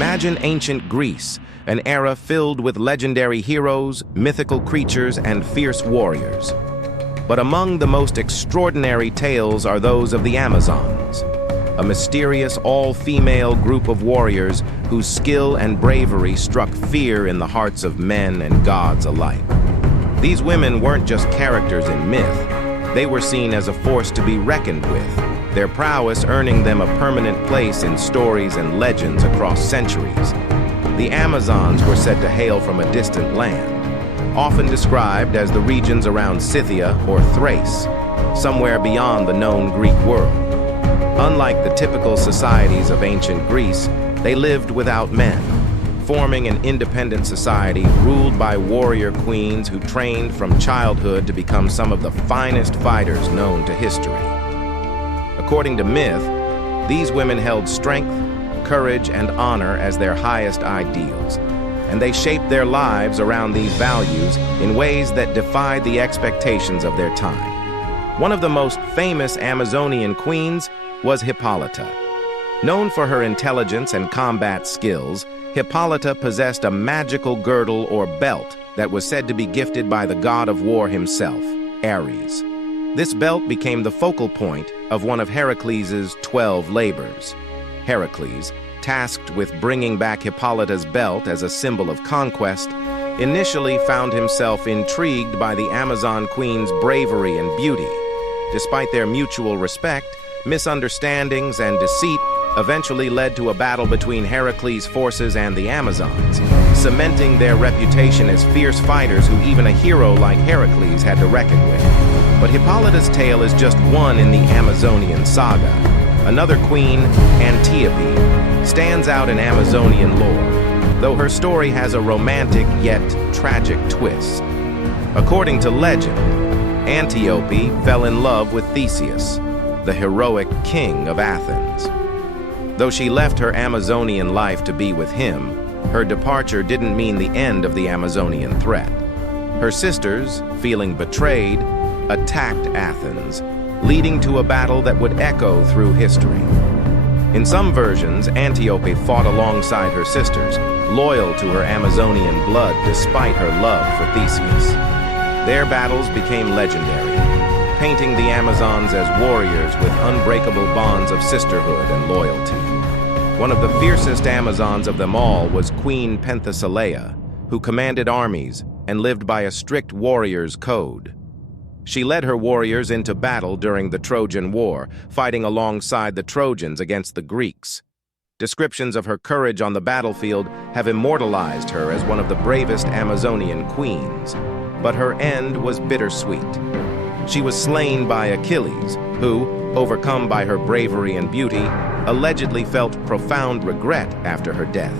Imagine ancient Greece, an era filled with legendary heroes, mythical creatures, and fierce warriors. But among the most extraordinary tales are those of the Amazons, a mysterious all-female group of warriors whose skill and bravery struck fear in the hearts of men and gods alike. These women weren't just characters in myth, they were seen as a force to be reckoned with, their prowess earning them a permanent place in stories and legends across centuries. The Amazons were said to hail from a distant land, often described as the regions around Scythia or Thrace, somewhere beyond the known Greek world. Unlike the typical societies of ancient Greece, they lived without men, forming an independent society ruled by warrior queens who trained from childhood to become some of the finest fighters known to history. According to myth, these women held strength, courage, and honor as their highest ideals, and they shaped their lives around these values in ways that defied the expectations of their time. One of the most famous Amazonian queens was Hippolita. Known for her intelligence and combat skills, Hippolita possessed a magical girdle or belt that was said to be gifted by the god of war himself, Ares. This belt became the focal point of one of Heracles' 12 labors. Heracles, tasked with bringing back Hippolyta's belt as a symbol of conquest, initially found himself intrigued by the Amazon queen's bravery and beauty. Despite their mutual respect, misunderstandings and deceit eventually led to a battle between Heracles' forces and the Amazons, cementing their reputation as fierce fighters who even a hero like Heracles had to reckon with. But Hippolyta's tale is just one in the Amazonian saga. Another queen, Antiope, stands out in Amazonian lore, though her story has a romantic yet tragic twist. According to legend, Antiope fell in love with Theseus, the heroic king of Athens. Though she left her Amazonian life to be with him, her departure didn't mean the end of the Amazonian threat. Her sisters, feeling betrayed, attacked Athens, leading to a battle that would echo through history. In some versions, Antiope fought alongside her sisters, loyal to her Amazonian blood despite her love for Theseus. Their battles became legendary, painting the Amazons as warriors with unbreakable bonds of sisterhood and loyalty. One of the fiercest Amazons of them all was Queen Pentha, who commanded armies and lived by a strict warrior's code. She led her warriors into battle during the Trojan War, fighting alongside the Trojans against the Greeks. Descriptions of her courage on the battlefield have immortalized her as one of the bravest Amazonian queens, but her end was bittersweet. She was slain by Achilles, who, overcome by her bravery and beauty, allegedly felt profound regret after her death.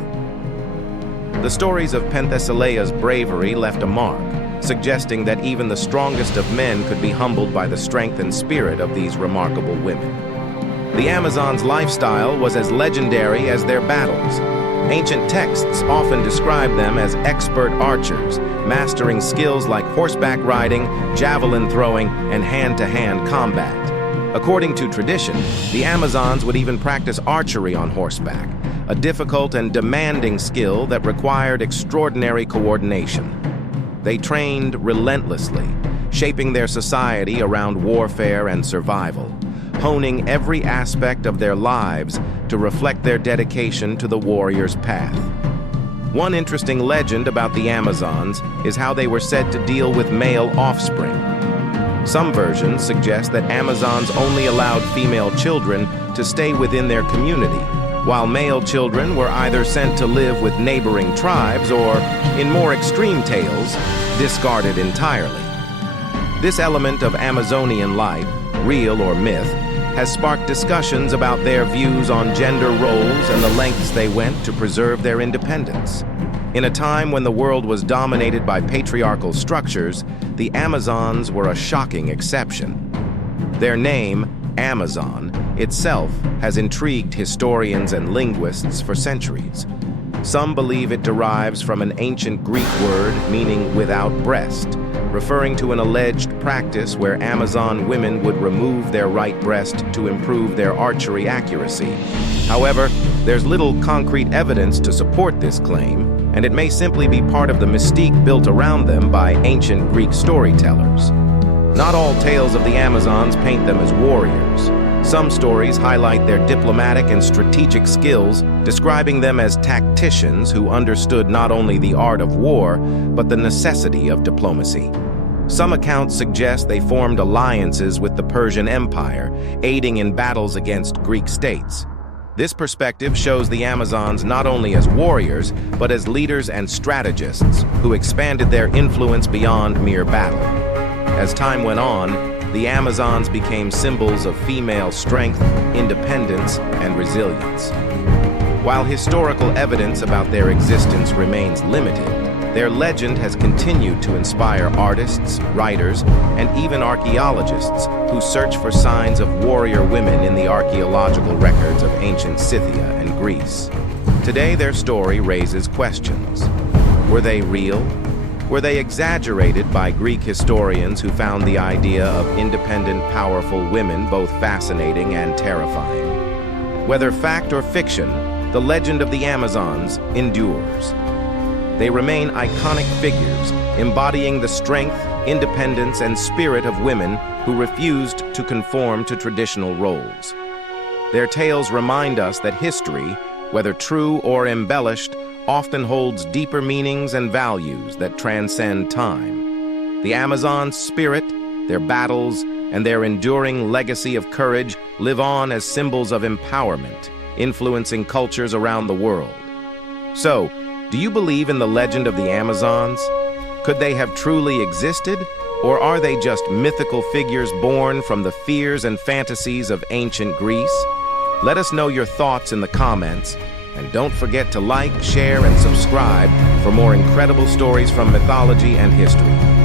The stories of Penthesileia's bravery left a mark, suggesting that even the strongest of men could be humbled by the strength and spirit of these remarkable women. The Amazons' lifestyle was as legendary as their battles. Ancient texts often describe them as expert archers, mastering skills like horseback riding, javelin throwing, and hand-to-hand combat. According to tradition, the Amazons would even practice archery on horseback, a difficult and demanding skill that required extraordinary coordination. They trained relentlessly, shaping their society around warfare and survival, honing every aspect of their lives to reflect their dedication to the warrior's path. One interesting legend about the Amazons is how they were said to deal with male offspring. Some versions suggest that Amazons only allowed female children to stay within their community, while male children were either sent to live with neighboring tribes or, in more extreme tales, discarded entirely. This element of Amazonian life, real or myth, has sparked discussions about their views on gender roles and the lengths they went to preserve their independence. In a time when the world was dominated by patriarchal structures, the Amazons were a shocking exception. Their name, Amazon, itself has intrigued historians and linguists for centuries. Some believe it derives from an ancient Greek word meaning without breast, referring to an alleged practice where Amazon women would remove their right breast to improve their archery accuracy. However, There's little concrete evidence to support this claim, and it may simply be part of the mystique built around them by ancient Greek storytellers. Not all tales of the Amazons paint them as warriors. Some stories highlight their diplomatic and strategic skills, describing them as tacticians who understood not only the art of war, but the necessity of diplomacy. Some accounts suggest they formed alliances with the Persian Empire, aiding in battles against Greek states. This perspective shows the Amazons not only as warriors, but as leaders and strategists who expanded their influence beyond mere battle. As time went on, the Amazons became symbols of female strength, independence, and resilience. While historical evidence about their existence remains limited, their legend has continued to inspire artists, writers, and even archaeologists who search for signs of warrior women in the archaeological records of ancient Scythia and Greece. Today, their story raises questions. Were they real? Were they exaggerated by Greek historians who found the idea of independent, powerful women both fascinating and terrifying? Whether fact or fiction, the legend of the Amazons endures. They remain iconic figures, embodying the strength, independence, and spirit of women who refused to conform to traditional roles. Their tales remind us that history, whether true or embellished, often holds deeper meanings and values that transcend time. The Amazons' spirit, their battles, and their enduring legacy of courage live on as symbols of empowerment, influencing cultures around the world. So, do you believe in the legend of the Amazons? Could they have truly existed, or are they just mythical figures born from the fears and fantasies of ancient Greece? Let us know your thoughts in the comments, and don't forget to like, share, and subscribe for more incredible stories from mythology and history.